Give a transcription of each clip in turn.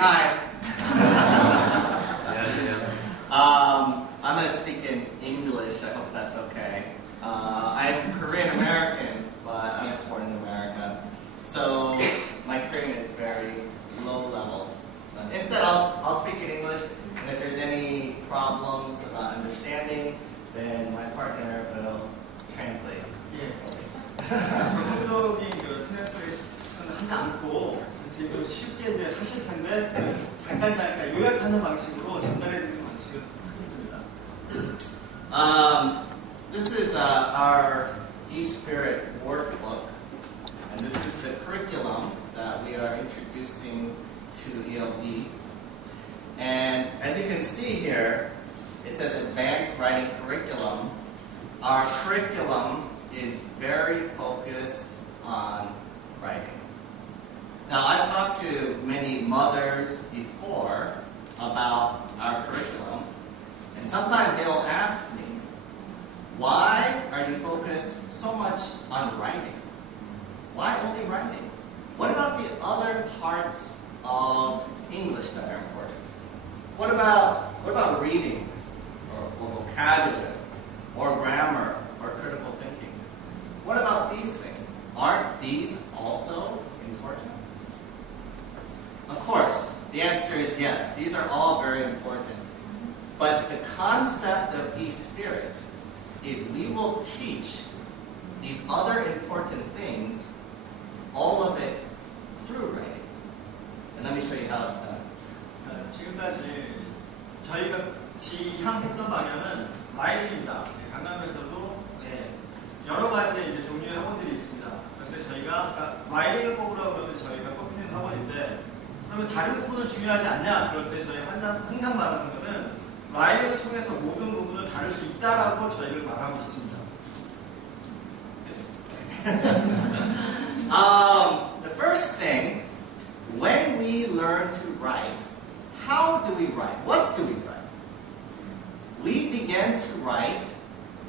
Hi. I'm going to speak in English. I hope that's okay. I'm Korean American, but I was born in America. So my Korean is very low level. Instead, I'll speak in English, and if there's any problems about understanding, then my partner will translate. 전문적인 트랜스레이션은 하지 않고 좀 쉽게 하실 텐데 잠깐 요약하는 방식으로 전달해드리는 방식을 하겠습니다. This is our eSpirit workbook, and this is the curriculum that we are introducing to ELB. And as you can see here, it says Advanced Writing Curriculum. Our curriculum is very focused on writing. Now, I've talked to many mothers before about our curriculum, and sometimes they'll ask me, why are you focused so much on writing? Why only writing? What about the other parts of English that are important? What about reading, or vocabulary, or grammar, or critical thinking? What about these things? Aren't these also important? Of course, the answer is yes. These are all very important. But the concept of eSpirit is we will teach these other important things, all of it through writing. And let me show you how it's done. 지금까지 저희가 지향했던 방향은 라이딩입니다. 강남에서도 여러 가지 이제 종류의 학원들이 있습니다. 그런데 저희가 라이딩을 뽑으라고 그러면 저희가 뽑히는 학원인데, 그러면 다른 부분은 중요하지 않냐? 그럴 때 저희 항상 말하는 것은 라이딩을 통해서 모든 부분을 다룰 수 있다라고 저희를 말하고 있습니다. The first thing, when we learn to write, how do we write? What do we write? We begin to write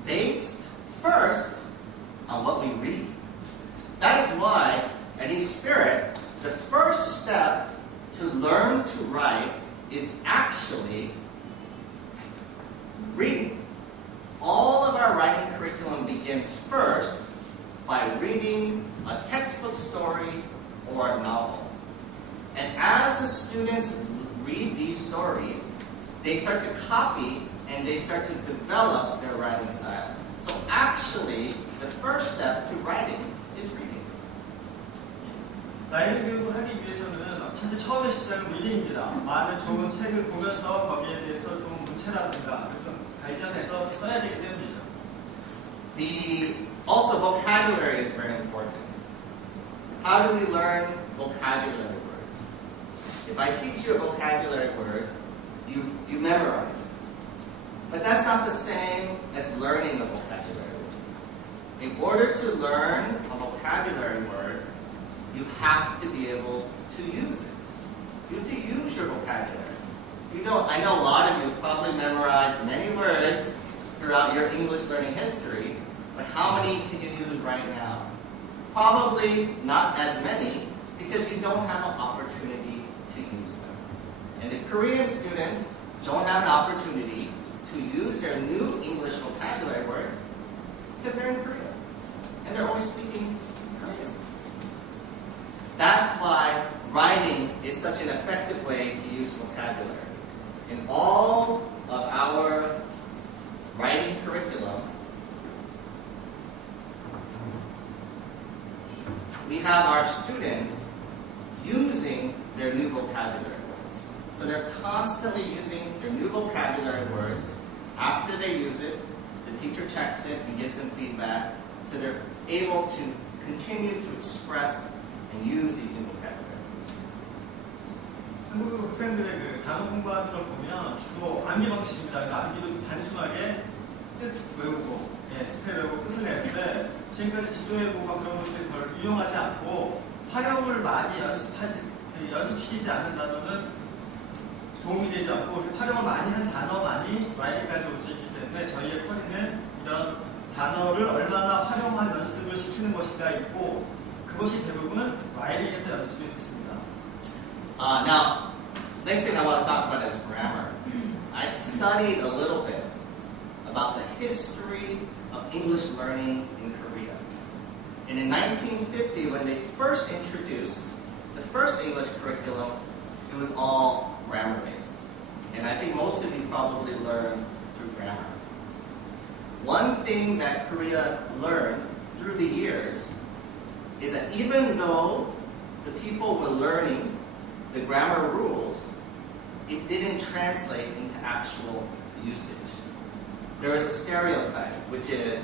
based first on what we read. That is why at eSpirit, the first step to learn to write is actually reading. All of our writing curriculum begins first by reading a textbook story or a novel. And as the students read these stories, they start to copy and they start to develop their writing style. So actually, the first step to writing is reading. 라이딩 교육을 하기 위해서는 현재 처음의 시작은 리딩입니다. 많은 좋은 책을 보면서 거기에 대해서 좋은 문체라든가 발견해서 써야 되기 때문이죠. Also, vocabulary is very important. How do we learn vocabulary words? If I teach you a vocabulary word, you memorize it. But that's not the same as learning a vocabulary word. In order to learn a vocabulary word, you have to be able to use it. You have to use your vocabulary. I know a lot of you probably memorized many words throughout your English learning history, but how many can you use right now? Probably not as many, because you don't have an opportunity to use them. And the Korean students don't have an opportunity to use their new English vocabulary words because they're in Korea. And they're always speaking Korean. That's why writing is such an effective way to use vocabulary. In all of our writing curriculum, we have our students using their new vocabulary words. So they're constantly using their new vocabulary words. After they use it, the teacher checks it and gives them feedback. So they're able to continue to express and use these new vocabulary words. 한국 학생들의 단어 공부하는 걸 보면 주로 암기 방식입니다. 암기도 단순하게 뜻 외우고, 스펠 외우고 뜻을 내는데, 지금까지 지도에 보고 그런 것들을 별 이용하지 않고 활용을 많이 연습시키지 않는 단어는 도움이 되지 않고, 활용을 많이 한 단어만이 라이딩까지 올 수 있기 때문에 저희의 커리는 이런 단어를 얼마나 활용한 연습을 시키는 것이가 있고, 그것이 대부분 라이딩에서 연습이 있습니다. Now, next thing I want to talk about is grammar. I studied a little bit about the history of English learning in Korea. And in 1950, when they first introduced the first English curriculum, it was all grammar-based. And I think most of you probably learned through grammar. One thing that Korea learned through the years is that even though the people were learning the grammar rules, it didn't translate into actual usage. There is a stereotype, which is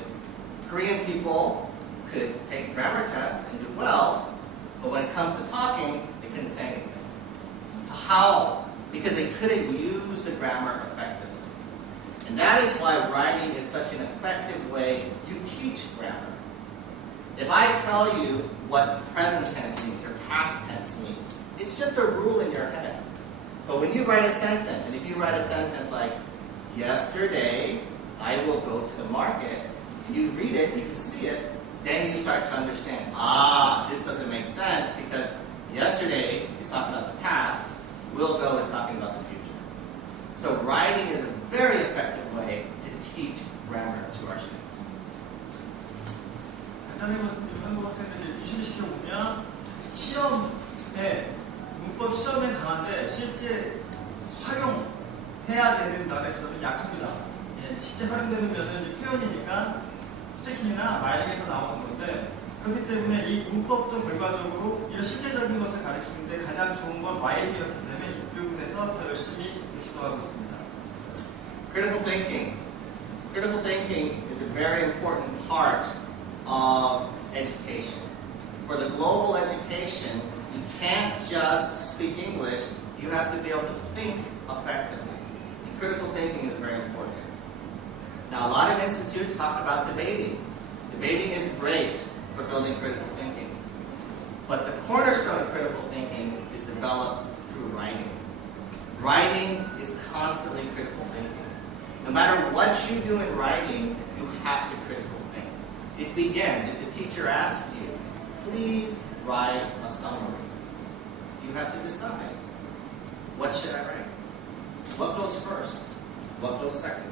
Korean people could take a grammar test and do well, but when it comes to talking, they couldn't say anything. So how? Because they couldn't use the grammar effectively. And that is why writing is such an effective way to teach grammar. If I tell you what present tense means or past tense means, it's just a rule in your head. But when you write a sentence, and if you write a sentence like, yesterday I will go to the market, and you read it, you can see it, then you start to understand, this doesn't make sense because yesterday is talking about the past, will go is talking about the future. So writing is a very effective way to teach grammar to our students. 간단히 말씀드리면 한국 학생들이 유심히 시켜보면 시험에 문법 시험에 강한데 실제 활용해야 되는 면에서는 약합니다. 예, 실제 활용되는 면은 표현이니까 스피킹이나 라이팅에서 나오는 건데 그렇기 때문에 이 문법도 결과적으로 이런 실제적인 것을 가르치는데 가장 좋은 건 와일이었기 때문에 이 부분에서 더 열심히 시도하고 있습니다. Critical thinking. Critical thinking is a very important part of education. For the global education, you can't just speak English, you have to be able to think effectively. And critical thinking is very important. Now, a lot of institutes talk about debating. Debating is great for building critical thinking. But the cornerstone of critical thinking is developed through writing. Writing is constantly critical thinking. No matter what you do in writing, you have to critical think. It begins, if the teacher asks you, please write a summary. You have to decide, what should I write? What goes first? What goes second?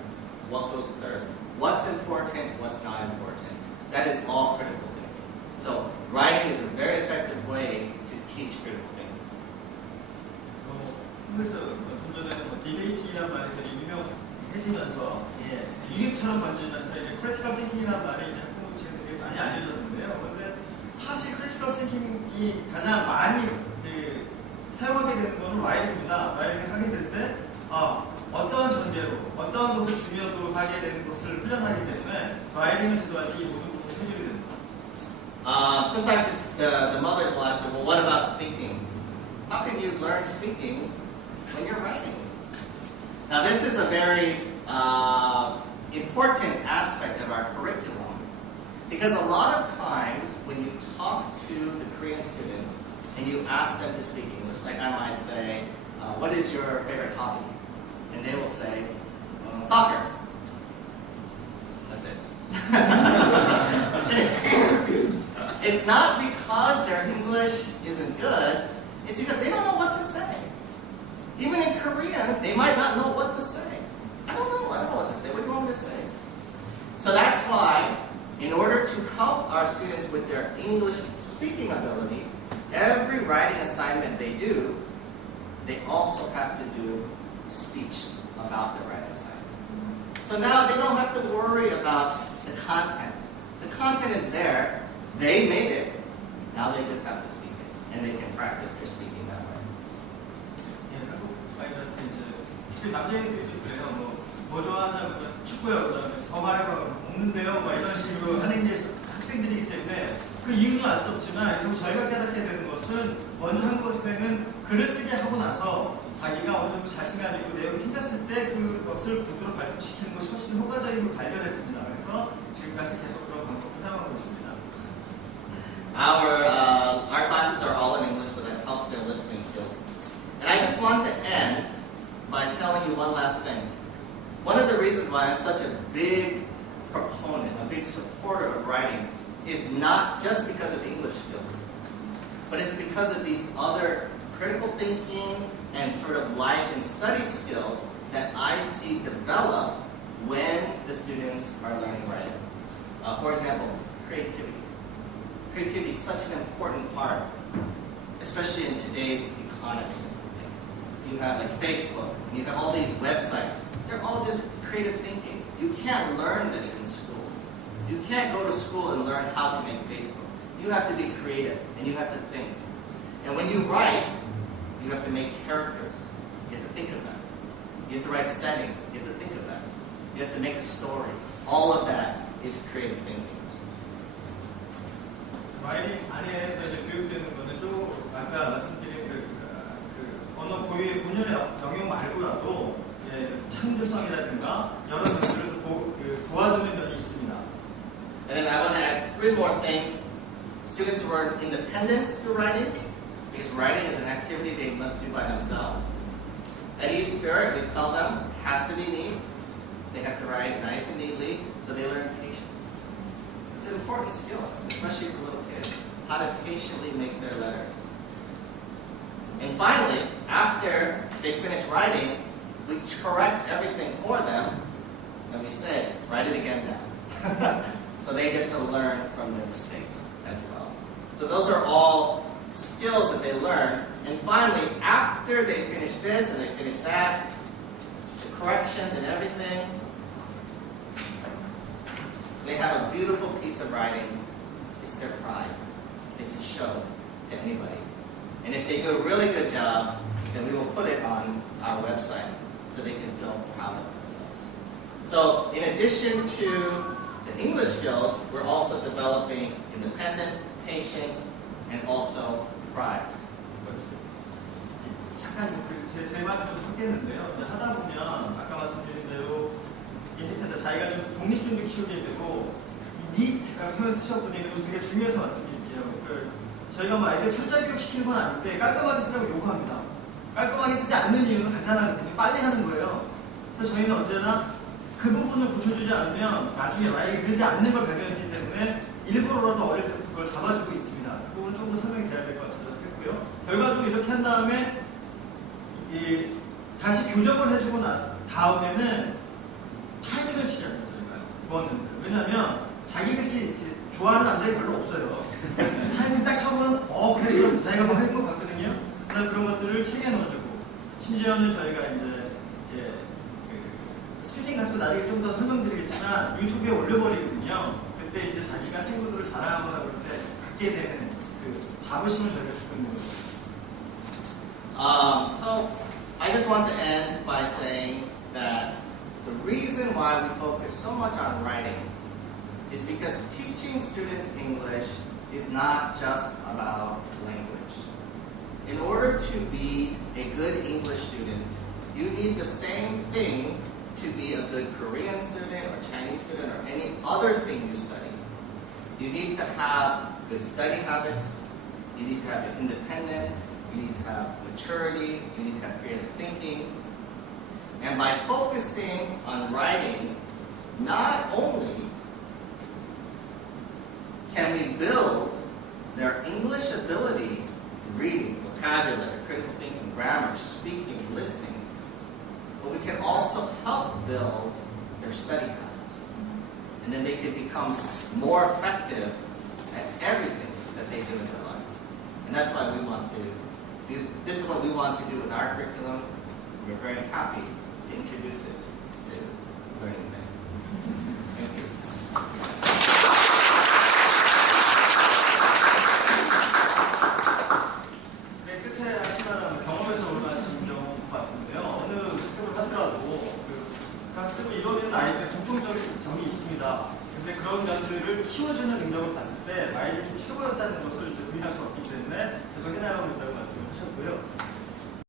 What goes third? What's important? What's not important? That is all critical thinking. So writing is a very effective way to teach critical thinking. 한국에서 좀 전에 디베이팅이라는 말이 되게 유명해지면서 유행처럼 번지면서 이제 크리티컬 띵킹이라는 말이 이제 한국 친구들이 많이 알려졌는데요. 그런데 사실 크리티컬 띵킹이 가장 많이 사용하게 되는 것은 라이팅입니다. 라이팅을 하게 될 때 어떠한 전제로, 어떠한 것을 중요하게 하게 되는 것을 훈련하기 때문에 라이팅을 지도할 때 이 모든 부분을 해주게 됩니다. Sometimes the mothers will ask me, well, what about speaking? How can you learn speaking when you're writing? Now, this is a very important aspect of our curriculum because a lot of times when you talk to the Korean students and you ask them to speak English, like I might say, what is your favorite hobby? And they will say, soccer. That's it. Finished. It's not because their English isn't good, it's because they don't know what to say. Even in Korean, they might not know what to say. I don't know what to say. What do you want me to say? So that's why, in order to help our students with their English speaking ability, every writing assignment they do, they also have to do speech about their writing assignment. So now they don't have to worry about the content. The content is there. They made it. Now they just have to speak it. And they can practice their speaking that way. 한국 아이들한테 이제 특히 남자애들이 그래요. 뭐 좋아하냐면 축구요. 그다음에 더 말해봐. 먹는데요. 이런 식으로 하는 게 학생들이기 때문에 그 이유는 알 수 없지만 여기서 저희가 깨닫게 되는 것은 먼저 한국 학생은 글을 쓰게 하고 나서 자기가 어느 정도 자신감 있고 내용이 생겼을 때 그것을 구두로 발전시키는 것이 훨씬 효과적인 걸 발견했습니다. 그래서 지금까지 계속 그런 방법을 사용하고 있습니다. Our classes are all in English, so that helps their listening skills. And I just want to end by telling you one last thing. One of the reasons why I'm such a big proponent, a big supporter of writing, is not just because of English skills, but it's because of these other critical thinking and sort of life and study skills that I see develop when the students are learning writing. For example, creativity. Creativity is such an important part, especially in today's economy. You have like Facebook, and you have all these websites. They're all just creative thinking. You can't learn this in school. You can't go to school and learn how to make Facebook. You have to be creative, and you have to think. And when you write, you have to make characters. You have to think of them. You have to write settings. You have to think of them. You have to make a story. All of that is creative thinking. 라이팅 안에서 이제 교육되는 거는 좀 아까 말씀드린 그 언어 고유의 본연의 영역 말고라도 창조성이라든가 여러 면들을 도와주는 면이 있습니다. And then I want to add 3 more things. Students learn independence through writing, because writing is an activity they must do by themselves. At eSpirit, we tell them it has to be neat. They have to write nice and neatly, so they learn patience. It's an important skill, especially for little kids, how to patiently make their letters. And finally, after they finish writing, we correct everything for them, and we say, write it again now. So they get to learn from their mistakes as well. So those are all skills that they learn. And finally, after they finish this and they finish that, the corrections and everything, they have a beautiful piece of writing. It's their pride. They can show to anybody. And if they do a really good job, then we will put it on our website so they can feel proud of themselves. So in addition to the English skills, we're also developing independence, patience, and also pride. 잠깐 제 말을 좀 섞겠는데요. 이제 하다 보면 아까 말씀드린 대로 인디펜더 자기가 좀 독립심도 키우게 되고 니트라는 표현 쓰셨더니 이거 되게 중요해서 말씀드릴게요. 저희가 뭐 아이들 철자 교육 시키는 건 아닌데 깔끔하게 쓰라고 요구합니다. 깔끔하게 쓰지 않는 이유는 간단하거든요. 빨리 하는 거예요. 그래서 저희는 언제나 그 부분을 고쳐주지 않으면 나중에 만약에 되지 않는 걸 발견했기 때문에 일부러라도 어릴 때부터 그걸 잡아주고 있습니다. 그 부분은 좀 더 설명이 돼야 될 것 같아서 했고요. 결과적으로 이렇게 한 다음에 다시 교정을 해주고 다음에는 타이밍을 치지 않아요. 저희가 부원님들. 왜냐하면 자기 글씨 좋아하는 남자가 별로 없어요. 타이밍 딱 처음은 그래서 자기가 뭐 해본 것 같거든요. 그다음 그런 것들을 책에 넣어주고 심지어는 저희가 이제 스피킹 같은 거 나중에 좀 더 설명드리겠지만 유튜브에 올려버리거든요. 그때 이제 자기가 친구들을 자랑하거나 그럴 때 갖게 되는 그 자부심을 저희가 주고 있는 거죠. So I just want to end by saying that the reason why we focus so much on writing is because teaching students English is not just about language. In order to be a good English student, you need the same thing to be a good Korean student or Chinese student or any other thing you study. You need to have good study habits, you need to have independence, you need to have maturity, you need to have creative thinking. And by focusing on writing, not only can we build their English ability, reading, vocabulary, critical thinking, grammar, speaking, listening, but we can also help build their study habits. And then they can become more effective at everything that they do in their lives. And that's why we want to do, this is what we want to do with our curriculum. We're very happy to introduce it to Learning Day. Thank you. 네, 끝에 하시다가 경험에서 올라가신 경우 같은데요. 어느 학습을 하더라도 그 학습을 이루어내는 아이들의 공통적인 점이 있습니다. 근데 그런 면들을 키워주는 능력을 봤을 때 아이들이 최고였다는 것을 이제 부인할 수 없기 때문에 계속 해나가고 있다고 말씀을 하셨고요.